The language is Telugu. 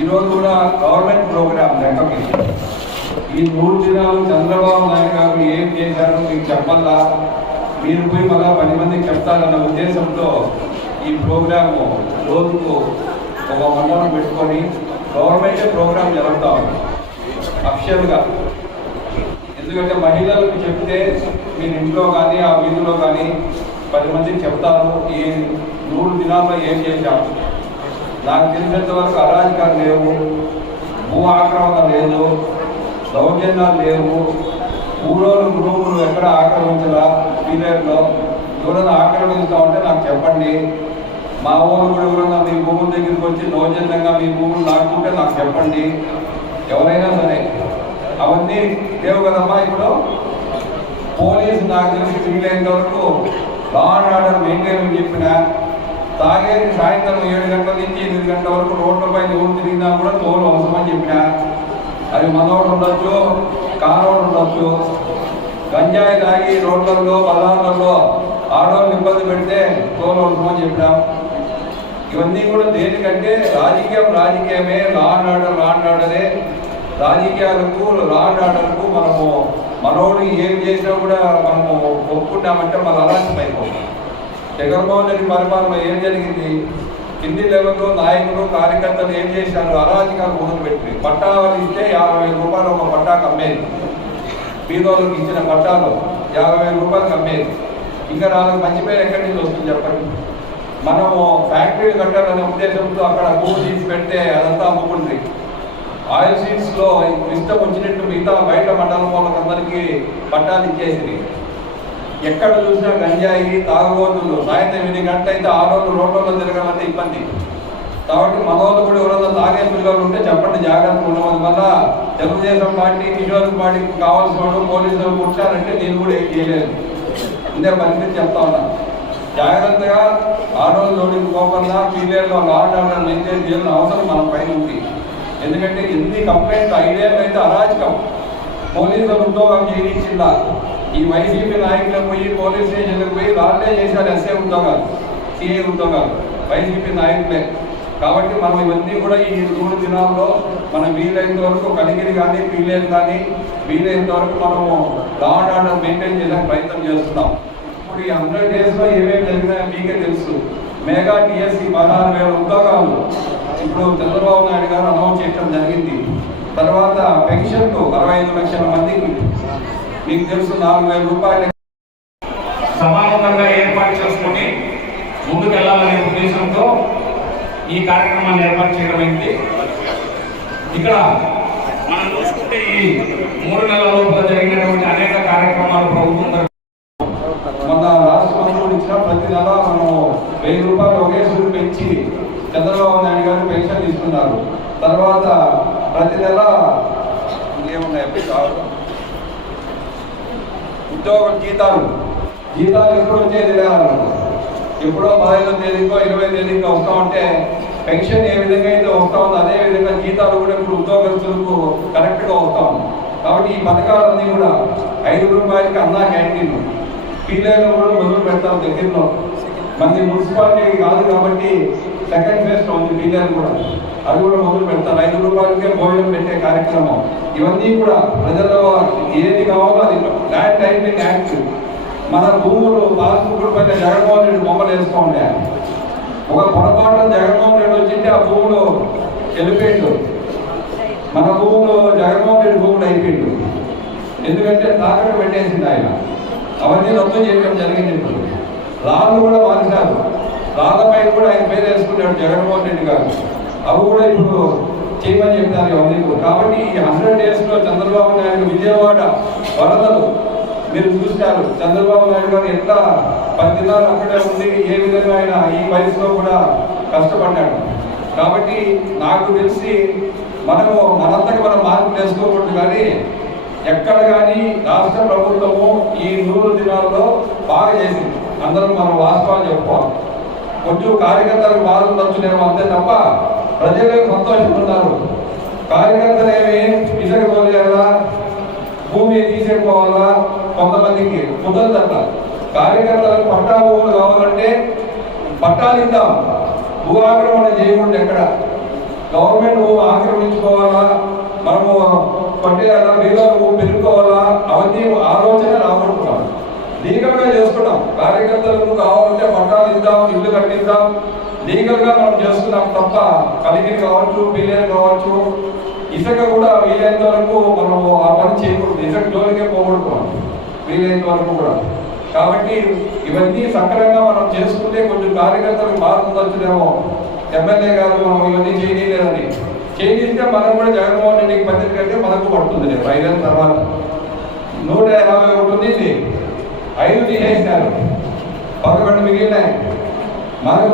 ఈరోజు కూడా గవర్నమెంట్ ప్రోగ్రామ్ లెక్కకి ఈ 3 దినాలు చంద్రబాబు నాయుడు గారు ఏం చేశారో మీకు చెప్పల్లా, మీరు పోయి మళ్ళా 10 మందికి చెప్తారన్న ఉద్దేశంతో ఈ ప్రోగ్రాము రోజుకు ఒక మండలం పెట్టుకొని గవర్నమెంటే ప్రోగ్రాం జరుగుతూ ఉంది అఫిషియల్గా. ఎందుకంటే మహిళలకు చెప్తే మీరు ఇంట్లో కానీ ఆ వీధిలో కానీ 10 మందికి చెప్తారు ఈ 3 దినాల్లో ఏం చేశాము. నాకు తెలిసినంత వరకు అరాజకాలు లేవు, భూ ఆక్రమణ లేదు, దౌర్జన్యాలు లేవు, ఊరోళ్ళు భూములు ఎక్కడ ఆక్రమించలా. పీరియడ్లో ఎవరైనా ఆక్రమిస్తూ ఉంటే నాకు చెప్పండి. మా ఊరు కూడా ఎవరైనా మీ భూముల దగ్గరికి వచ్చి దౌర్జన్యంగా మీ భూములు నాటుకుంటే నాకు చెప్పండి. ఎవరైనా సరే అవన్నీ లేవు కదమ్మా. ఇప్పుడు పోలీసు నాకు తెలిసి వీలైనంత వరకు లా అండ్ ఆర్డర్ మెయింటైన్ చెప్పిన, తాగేది సాయంత్రం 7 గంటల నుంచి 8 గంటల వరకు రోడ్లపై ఎవరు తిరిగినా కూడా తోలు అవసరమని చెప్పిన. అది మనోడు ఉండొచ్చు, కానోడు ఉండొచ్చు. గంజాయి తాగి రోడ్లలో బజార్లలో ఆడవాళ్ళు ఇబ్బంది పెడితే తోలు అవసరమని చెప్పినాం. ఇవన్నీ కూడా దేనికంటే రాజకీయమే, లా అండ్ ఆర్డరే. రాజకీయాలకు లా అండ్ ఆర్డర్కు మనోడు ఏం చేసినా కూడా మనము ఒప్పుకుంటామంటే మన అరాచకం అయిపోతుంది. జగన్మోహన్ రెడ్డి పరిపాలన ఏం జరిగింది? కింది లెవెల్లో నాయకులు కార్యకర్తలు ఏం చేశారు? అరాజకాలు మొదలుపెట్టి పట్టాలు ఇస్తే 50,000 రూపాయలు ఒక పట్టాకు అమ్మేది. బీదోళ్ళకి ఇచ్చిన పట్టాలు 50,000 రూపాయలకు అమ్మేది. ఇంకా 4 మంచి పేరు ఎక్కడి నుంచి వస్తుంది చెప్పండి? మనము ఫ్యాక్టరీలు కట్టాలనే ఉద్దేశంతో అక్కడ భూమి తీసి పెడితే అదంతా అమ్ముకుంటుంది. ఆయిల్ సీడ్స్లో ఇష్టం వచ్చినట్టు మిగతా బయట మండలం వాళ్ళకందరికీ పట్టాలు ఇచ్చేసింది. ఎక్కడ చూసినా గంజాయి, తాగుబోతులు. సాయంత్రం 8 గంటలు అయితే ఆడోళ్ళు రోడ్లలో తిరగాలంటే ఇబ్బంది. కాబట్టి మనోళ్ళు కూడా ఎవరైనా తాగే పిల్లలు ఉంటే చెప్పండి, జాగ్రత్తగా ఉండడం వల్ల తెలుగుదేశం పార్టీ, కిషోర్ పార్టీకి కావాల్సిన వాడు పోలీసులు కూర్చారంటే నేను కూడా ఏం చేయలేదు. అంతే పరిస్థితి చెప్తా ఉన్నా. జాగ్రత్తగా ఆడోళ్ళు జోడికి పోకుండా పీరియడ్లో లా అండ్ ఆర్డర్ మెయింటైన్ చేయాల్సిన అవసరం మన పైన ఉంది. ఎందుకంటే ఎన్ని కంప్లైంట్ 5 ఏళ్ళు అయితే అరాజకం. పోలీసులు ఉద్యోగం చేయించిందా? ఈ వైసీపీ నాయకులకు పోయి పోలీస్ స్టేషన్లకు పోయి వాళ్ళే చేశారు ఎస్ఐ ఉద్యోగాలు, సిఐ ఉద్యోగాలు వైసీపీ నాయకులే. కాబట్టి మనం ఇవన్నీ కూడా ఈ 3 దినాల్లో మనం వీలైనంత వరకు కలిగిరి కానీ పీలేరు కానీ వీలైనంత వరకు మనము లా అండ్ ఆర్డర్ మెయింటైన్ చేయడానికి ప్రయత్నం చేస్తున్నాం. ఇప్పుడు ఈ 100 డేస్లో ఏమేమి జరిగినాయో మీకే తెలుసు. మెగా టీఎస్సీ 16,000 ఉద్యోగాలు ఇప్పుడు చంద్రబాబు నాయుడు గారు అనౌన్స్ చేయడం జరిగింది. తర్వాత పెన్షన్లు 65 లక్షల మందికి, మీకు తెలుసు 4,000 రూపాయలు సమానంగా ఏర్పాటు చేసుకుని ముందుకెళ్లాలనే ఉద్దేశంతో ఈ కార్యక్రమాన్ని ఏర్పాటు చేయడం అయింది. ఇక్కడ మనం చూసుకుంటే ఈ 3 నెలల లోపల జరిగినటువంటి అనేక కార్యక్రమాలు ప్రభుత్వం మన రాష్ట్ర మంత్రులు ఇచ్చిన ప్రతి నెల మనం 1000 రూపాయలు ఒకేసారి పెంచి చంద్రబాబు నాయుడు గారు పెన్షన్ ఇస్తున్నారు. తర్వాత ప్రతి నెల ఏమున్నాయి ఉద్యోగ జీతాలు ఎప్పుడు వచ్చేది లేదన్నారు. ఎప్పుడో 15వ తేదీకో 20వ తేదీకో వస్తూ ఉంటే పెన్షన్ ఏ విధంగా అయితే వస్తూ ఉందో అదే విధంగా జీతాలు కూడా ఇప్పుడు ఉద్యోగస్తులకు కరెక్ట్గా వస్తూ ఉంది. కాబట్టి ఈ పథకాలన్నీ కూడా 5 రూపాయలకి అన్నా క్యాంటీన్ పీలేరు కూడా మొదలు పెడతాం. దగ్గరలో మంది మున్సిపాలిటీ కాదు కాబట్టి సెకండ్ ఫేజ్లో ఉంది పీలేరు కూడా, అది కూడా మొదలు పెడతారు. 5 రూపాయలకే భోజనం పెట్టే కార్యక్రమం. ఇవన్నీ కూడా ప్రజల్లో ఏది కావాలో అది. ల్యాండ్ టైటిలింగ్ యాక్ట్, మన భూములు పాస్బుక్ పైన జగన్మోహన్ రెడ్డి బొమ్మలు వేస్తూ ఉండే. ఒక పొరపాటు జగన్మోహన్ రెడ్డి వచ్చింటే ఆ భూములు వెళ్ళిపోయిండు. మన భూములు జగన్మోహన్ రెడ్డి భూములు అయిపోయిండు. ఎందుకంటే తాకట్టు పెట్టేసింది ఆయన. అవన్నీ రద్దు చేయడం జరిగింది. ఇప్పుడు రాళ్ళు కూడా మార్చారు. రాళ్ళపై కూడా ఆయన పేరు వేసుకున్నాడు జగన్మోహన్ రెడ్డి గారు. అవి కూడా ఇప్పుడు చేయమని చెప్తారు ఇవన్నీ. కాబట్టి ఈ 100 డేస్లో చంద్రబాబు నాయుడు విజయవాడ వరదలు మీరు చూశారు. చంద్రబాబు నాయుడు గారు ఎట్లా 10 దినాలు అక్కడే ఉండి ఏ విధంగా ఆయన ఈ వయసులో కూడా కష్టపడ్డాడు. కాబట్టి నాకు తెలిసి మనము మనంతగా మనం మార్పులు వేసుకోకూడదు. కానీ ఎక్కడ కానీ రాష్ట్ర ప్రభుత్వము ఈ 100 దినాల్లో బాగా చేసింది. అందరం మనం వాస్తవాలు చెప్పుకోవాలి. కొంచెం కార్యకర్తలకు బాధలు నచ్చునేమో అంతే తప్ప ప్రజలకు సంతోషిస్తున్నారు. కార్యకర్తలేమి ఇసుక తోలేయాలా, భూమి తీసేసుకోవాలా, కొంతమందికి కుదరదట. కార్యకర్తలకు పట్టా భూములు కావాలంటే పట్టాలు ఇద్దాం, భూ ఆక్రమణ చేయకుండా ఎక్కడ గవర్నమెంట్ ఆక్రమించుకోవాలా, మనము పట్టేయాలా, వీళ్ళు పెరుగుకోవాలా, అవన్నీ ఆలోచన రాబడుతున్నాం. లీగల్ గా చేసుకున్నాం. కార్యకర్తలకు కావాలంటే పట్టాలు ఇద్దాం, ఇల్లు కట్టిద్దాం, లీగల్ గా మనం చేసుకున్నాం తప్ప కలిగిన కావచ్చు, వీలైన కావచ్చు, ఇసుక కూడా వీలైనంత వరకు మనము ఆ పని చేయకూడదు. ఇసుక జోలికే పోగొడుతున్నాం వీలైనంత వరకు కూడా. కాబట్టి ఇవన్నీ సక్రమంగా మనం చేసుకుంటే కొంచెం కార్యకర్తలకు బాధ వచ్చినేమో, ఎమ్మెల్యే గారు మనం ఇవన్నీ చేయలేదని చేయిస్తే మనం కూడా జగన్మోహన్ రెడ్డికి పద్ధతి కంటే మనకు పడుతుంది. 5 ఏళ్ళ తర్వాత 150 ఉంటుంది, 5 తీసేసినారు, 11 మిగిలినాయి. మనకు